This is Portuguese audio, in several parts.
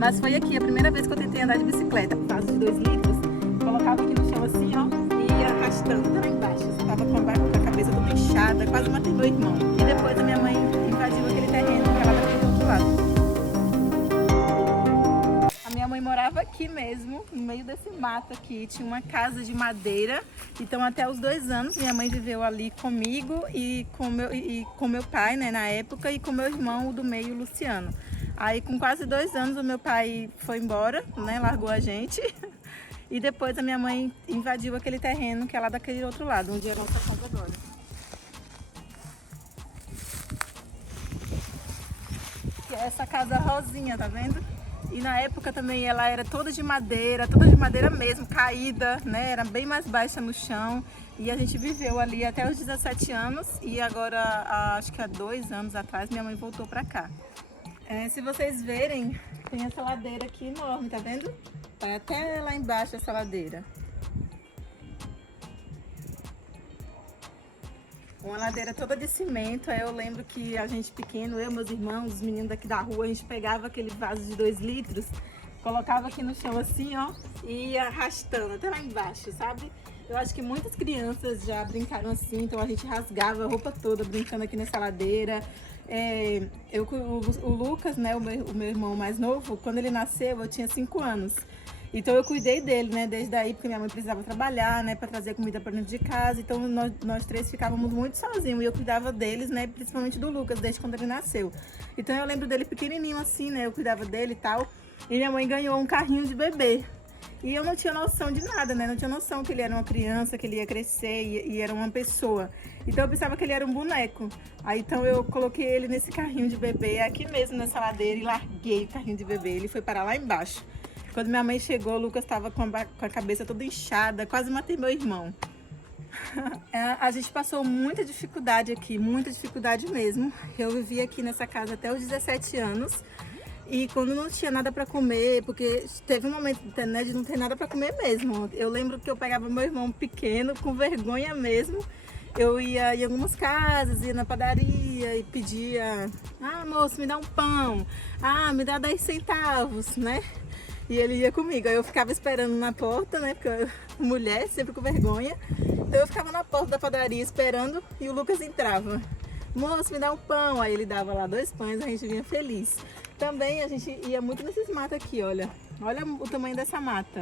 Mas foi aqui a primeira vez que eu tentei andar de bicicleta. Vaso de 2 litros, colocava aqui no chão assim, ó, e ia arrastando até lá embaixo. Eu tava com a cabeça toda inchada, quase matei meu irmão. E depois a minha mãe invadiu aquele terreno que ela daquele outro lado. Minha mãe morava aqui mesmo, no meio desse mato aqui, tinha uma casa de madeira. Então até os 2 anos minha mãe viveu ali comigo e com meu pai, né, na época, e com meu irmão do meio, Luciano. Aí com quase 2 anos o meu pai foi embora, né, largou a gente. E depois a minha mãe invadiu aquele terreno que é lá daquele outro lado, onde é a nossa casa agora. Que é essa casa rosinha, tá vendo? E na época também ela era toda de madeira mesmo, caída, né? Era bem mais baixa no chão. E a gente viveu ali até os 17 anos e agora, acho que há 2 anos atrás, minha mãe voltou pra cá. Se vocês verem, tem essa ladeira aqui enorme, tá vendo? Vai até lá embaixo essa ladeira. Uma ladeira toda de cimento. Aí eu lembro que a gente pequeno, eu, meus irmãos, os meninos daqui da rua, a gente pegava aquele vaso de 2 litros, colocava aqui no chão assim, ó, e ia arrastando até lá embaixo, sabe? Eu acho que muitas crianças já brincaram assim, então a gente rasgava a roupa toda brincando aqui nessa ladeira. O Lucas, né, o meu irmão mais novo, quando ele nasceu eu tinha 5 anos. Então eu cuidei dele, né, desde aí, porque minha mãe precisava trabalhar, né, para trazer comida para dentro de casa. Então nós 3 ficávamos muito sozinhos e eu cuidava deles, né, principalmente do Lucas, desde quando ele nasceu. Então eu lembro dele pequenininho assim, né, eu cuidava dele e tal. E minha mãe ganhou um carrinho de bebê. E eu não tinha noção de nada, né, não tinha noção que ele era uma criança, que ele ia crescer e era uma pessoa. Então eu pensava que ele era um boneco. Aí então eu coloquei ele nesse carrinho de bebê, aqui mesmo nessa ladeira, e larguei o carrinho de bebê. Ele foi parar lá embaixo. Quando minha mãe chegou, o Lucas estava com a cabeça toda inchada, quase matei meu irmão. A gente passou muita dificuldade aqui, muita dificuldade mesmo. Eu vivi aqui nessa casa até os 17 anos. E quando não tinha nada para comer, porque teve um momento, né, de não ter nada para comer mesmo. Eu lembro que eu pegava meu irmão pequeno, com vergonha mesmo. Eu ia em algumas casas, ia na padaria e pedia: ah, moço, me dá um pão. Ah, me dá 10 centavos, né? E ele ia comigo, aí eu ficava esperando na porta, né, porque mulher, sempre com vergonha. Então eu ficava na porta da padaria esperando e o Lucas entrava. Moço, me dá um pão. Aí ele dava lá 2 pães, a gente vinha feliz. Também a gente ia muito nesses matos aqui, olha. Olha o tamanho dessa mata.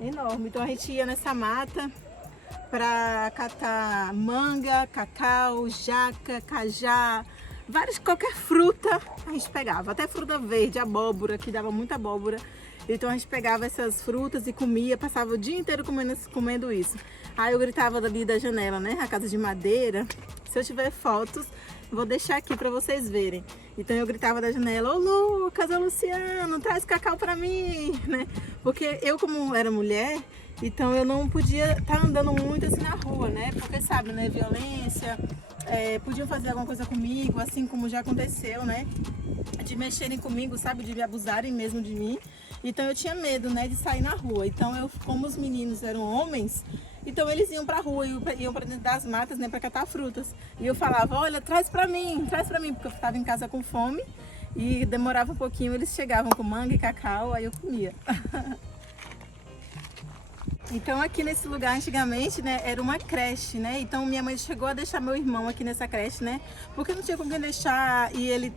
Enorme. Então a gente ia nessa mata para catar manga, cacau, jaca, cajá, qualquer fruta a gente pegava. Até fruta verde, abóbora, que dava muita abóbora. Então a gente pegava essas frutas e comia, passava o dia inteiro comendo isso. Aí eu gritava dali da janela, né? A casa de madeira. Se eu tiver fotos, vou deixar aqui para vocês verem. Então eu gritava da janela: ô Lucas, ô Luciano, traz cacau para mim, né? Porque eu, como era mulher, então eu não podia estar andando muito assim na rua, né? Porque sabe, né? Violência, podiam fazer alguma coisa comigo, assim como já aconteceu, né? De mexerem comigo, sabe? De me abusarem mesmo de mim. Então eu tinha medo, né, de sair na rua. Então como os meninos eram homens, então eles iam pra rua, iam pra dentro das matas, né, pra catar frutas. E eu falava: olha, traz pra mim, porque eu estava em casa com fome e demorava um pouquinho, eles chegavam com manga e cacau, aí eu comia. Então aqui nesse lugar antigamente, né, era uma creche, né? Então minha mãe chegou a deixar meu irmão aqui nessa creche, né? Porque não tinha com quem deixar e ele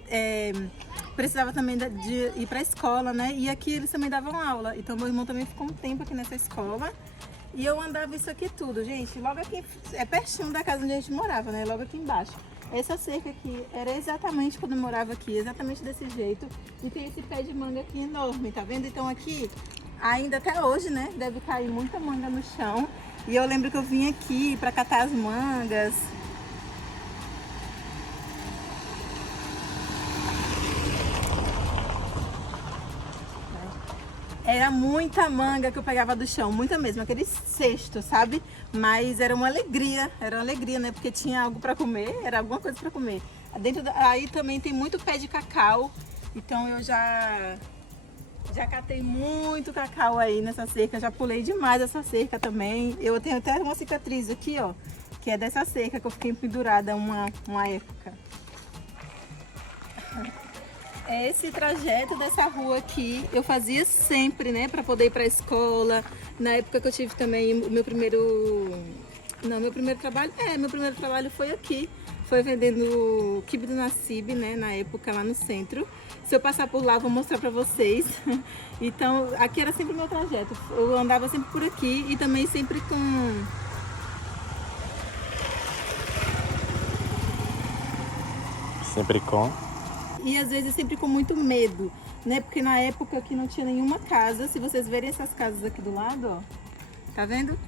precisava também de ir para a escola, né? E aqui eles também davam aula. Então meu irmão também ficou um tempo aqui nessa escola. E eu andava isso aqui tudo, gente. Logo aqui, é pertinho da casa onde a gente morava, né? Logo aqui embaixo. Essa cerca aqui era exatamente quando eu morava aqui, exatamente desse jeito. E tem esse pé de manga aqui enorme, tá vendo? Então aqui, ainda até hoje, né, deve cair muita manga no chão. E eu lembro que eu vim aqui para catar as mangas. Era muita manga que eu pegava do chão, muita mesmo, aquele cesto, sabe? Mas era uma alegria, né? Porque tinha algo para comer, era alguma coisa para comer. Aí também tem muito pé de cacau, então eu já catei muito cacau aí nessa cerca, já pulei demais essa cerca também. Eu tenho até uma cicatriz aqui, ó, que é dessa cerca que eu fiquei pendurada uma época. Esse trajeto dessa rua aqui eu fazia sempre, né, para poder ir para a escola. Na época que eu tive também o meu primeiro, não, meu primeiro trabalho foi aqui, foi vendendo quibe do Nassib, né, na época lá no centro. Se eu passar por lá, vou mostrar para vocês. Então, aqui era sempre o meu trajeto. Eu andava sempre por aqui e também sempre com e às vezes sempre com muito medo, né? Porque na época aqui não tinha nenhuma casa. Se vocês verem essas casas aqui do lado, ó, tá vendo?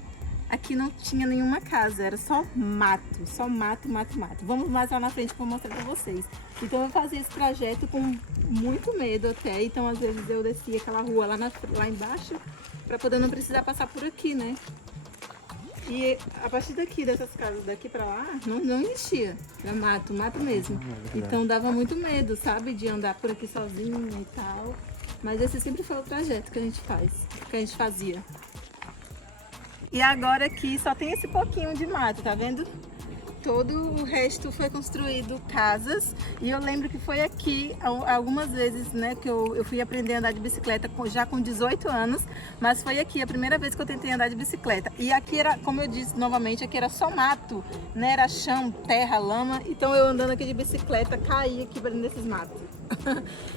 Aqui não tinha nenhuma casa, era só mato, mato. Vamos mais lá na frente para mostrar para vocês. Então eu fazia esse trajeto com muito medo até, então às vezes eu descia aquela rua lá embaixo para poder não precisar passar por aqui, né? E a partir daqui, dessas casas daqui pra lá, não existia. Era mato mesmo. Então dava muito medo, sabe? De andar por aqui sozinha e tal. Mas esse sempre foi o trajeto que a gente fazia. E agora aqui só tem esse pouquinho de mato, tá vendo? Todo o resto foi construído casas. E eu lembro que foi aqui algumas vezes, né, que eu fui aprender a andar de bicicleta já com 18 anos. Mas foi aqui a primeira vez que eu tentei andar de bicicleta. E aqui era, como eu disse novamente, aqui era só mato, né? Era chão, terra, lama. Então eu andando aqui de bicicleta, caí aqui dentro desses matos.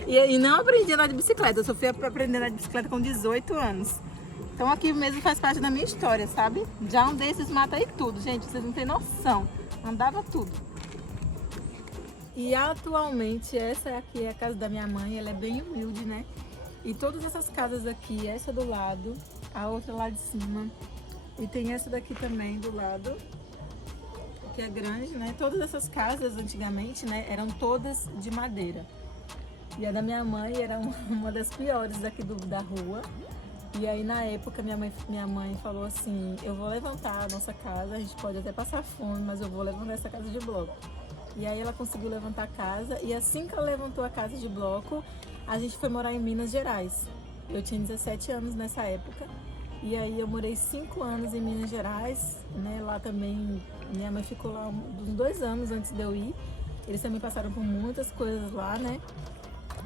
e não aprendi a andar de bicicleta, eu só fui aprender a andar de bicicleta com 18 anos. Então aqui mesmo faz parte da minha história, sabe? Já andei esses matos aí tudo, gente, vocês não têm noção. Andava tudo. E atualmente essa aqui é a casa da minha mãe, ela é bem humilde, né? E todas essas casas aqui, essa do lado, a outra lá de cima, e tem essa daqui também do lado, que é grande, né? Todas essas casas antigamente, né, eram todas de madeira. E a da minha mãe era uma das piores daqui da rua. E aí na época minha mãe falou assim, eu vou levantar a nossa casa, a gente pode até passar fome, mas eu vou levantar essa casa de bloco. E aí ela conseguiu levantar a casa, e assim que ela levantou a casa de bloco, a gente foi morar em Minas Gerais. Eu tinha 17 anos nessa época, e aí eu morei 5 anos em Minas Gerais, né? Lá também, minha mãe ficou lá uns 2 anos antes de eu ir. Eles também passaram por muitas coisas lá, né?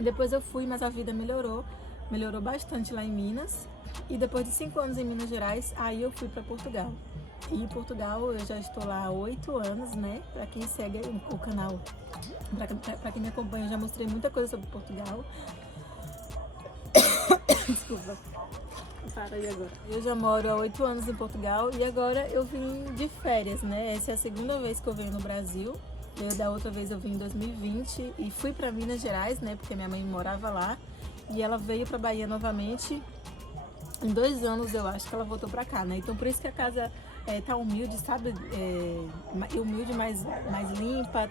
Depois eu fui, mas a vida melhorou bastante lá em Minas. E depois de 5 anos em Minas Gerais, aí eu fui para Portugal. E em Portugal eu já estou lá há 8 anos, né? Para quem segue o canal, para quem me acompanha, eu já mostrei muita coisa sobre Portugal. Desculpa. Para aí agora. Eu já moro há 8 anos em Portugal e agora eu vim de férias, né? Essa é a segunda vez que eu venho no Brasil. Da outra vez eu vim em 2020 e fui para Minas Gerais, né? Porque minha mãe morava lá. E ela veio para Bahia novamente. Em 2 anos eu acho que ela voltou pra cá, né? Então por isso que a casa tá humilde, sabe? Humilde, mais limpa,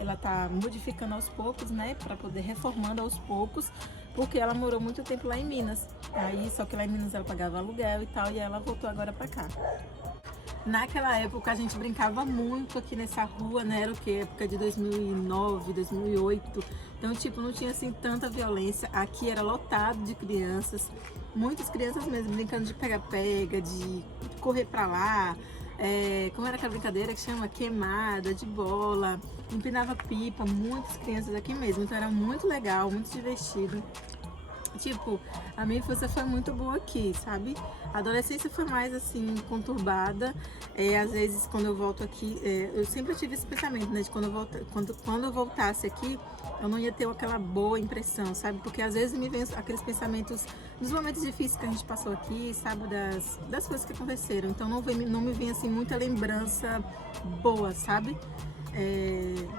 ela tá modificando aos poucos, né? Pra poder reformando aos poucos, porque ela morou muito tempo lá em Minas. Aí, só que lá em Minas ela pagava aluguel e tal, e ela voltou agora pra cá. Naquela época a gente brincava muito aqui nessa rua, né? Era o que? Época de 2009, 2008. Então, tipo, não tinha assim tanta violência. Aqui era lotado de crianças, muitas crianças mesmo, brincando de pega-pega, de correr pra lá. Como era aquela brincadeira que chama queimada, de bola, empinava pipa, muitas crianças aqui mesmo. Então era muito legal, muito divertido. Tipo, a minha infância foi muito boa aqui, sabe? A adolescência foi mais, assim, conturbada. Às vezes, quando eu volto aqui, eu sempre tive esse pensamento, né? De quando eu voltasse aqui, eu não ia ter aquela boa impressão, sabe? Porque às vezes me vem aqueles pensamentos dos momentos difíceis que a gente passou aqui, sabe? Das coisas que aconteceram. Então, não me vem, assim, muita lembrança boa, sabe?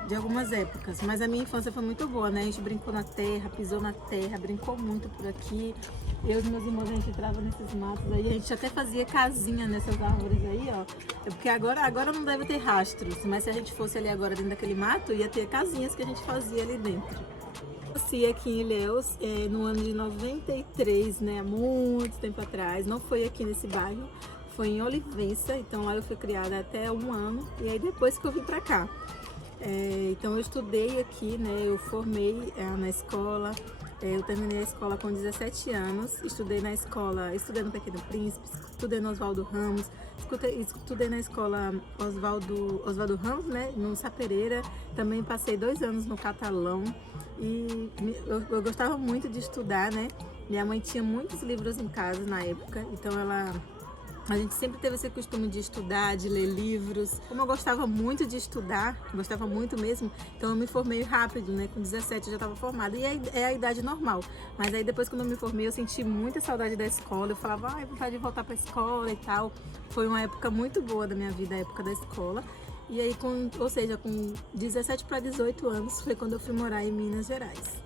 De algumas épocas, mas a minha infância foi muito boa, né? A gente brincou na terra, pisou na terra, brincou muito por aqui. Eu e meus irmãos, a gente entrava nesses matos aí, a gente até fazia casinha nessas árvores aí, ó. Porque agora não deve ter rastros, mas se a gente fosse ali agora dentro daquele mato, ia ter casinhas que a gente fazia ali dentro. Eu nasci aqui em Ilhéus no ano de 93, né? Há muito tempo atrás, não foi aqui nesse bairro. Foi em Olivença, então lá eu fui criada até 1 ano, e aí depois que eu vim pra cá. Então eu estudei aqui, né, eu formei na escola, Eu terminei a escola com 17 anos, estudei no Pequeno Príncipe, estudei no Oswaldo Ramos, estudei na escola Oswaldo Ramos, né, no Sapereira, também passei 2 anos no Catalão e eu gostava muito de estudar, né? Minha mãe tinha muitos livros em casa na época, então a gente sempre teve esse costume de estudar, de ler livros. Como eu gostava muito de estudar, gostava muito mesmo, então eu me formei rápido, né? Com 17 eu já estava formada e é a idade normal. Mas aí depois quando eu me formei eu senti muita saudade da escola. Eu falava, vontade de voltar para a escola e tal. Foi uma época muito boa da minha vida, a época da escola. E aí, com 17 para 18 anos, foi quando eu fui morar em Minas Gerais.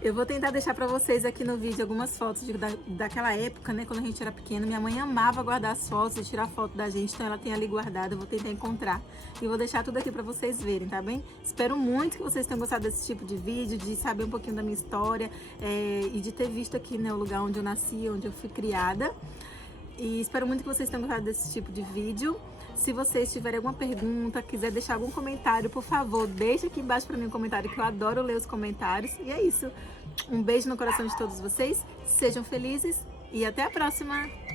Eu vou tentar deixar pra vocês aqui no vídeo algumas fotos daquela época, né, quando a gente era pequena. Minha mãe amava guardar as fotos e tirar foto da gente, então ela tem ali guardada, eu vou tentar encontrar. E vou deixar tudo aqui pra vocês verem, tá bem? Espero muito que vocês tenham gostado desse tipo de vídeo, de saber um pouquinho da minha história e de ter visto aqui, né, o lugar onde eu nasci, onde eu fui criada. E espero muito que vocês tenham gostado desse tipo de vídeo. Se vocês tiverem alguma pergunta, quiser deixar algum comentário, por favor, deixa aqui embaixo para mim um comentário, que eu adoro ler os comentários. E é isso. Um beijo no coração de todos vocês. Sejam felizes e até a próxima!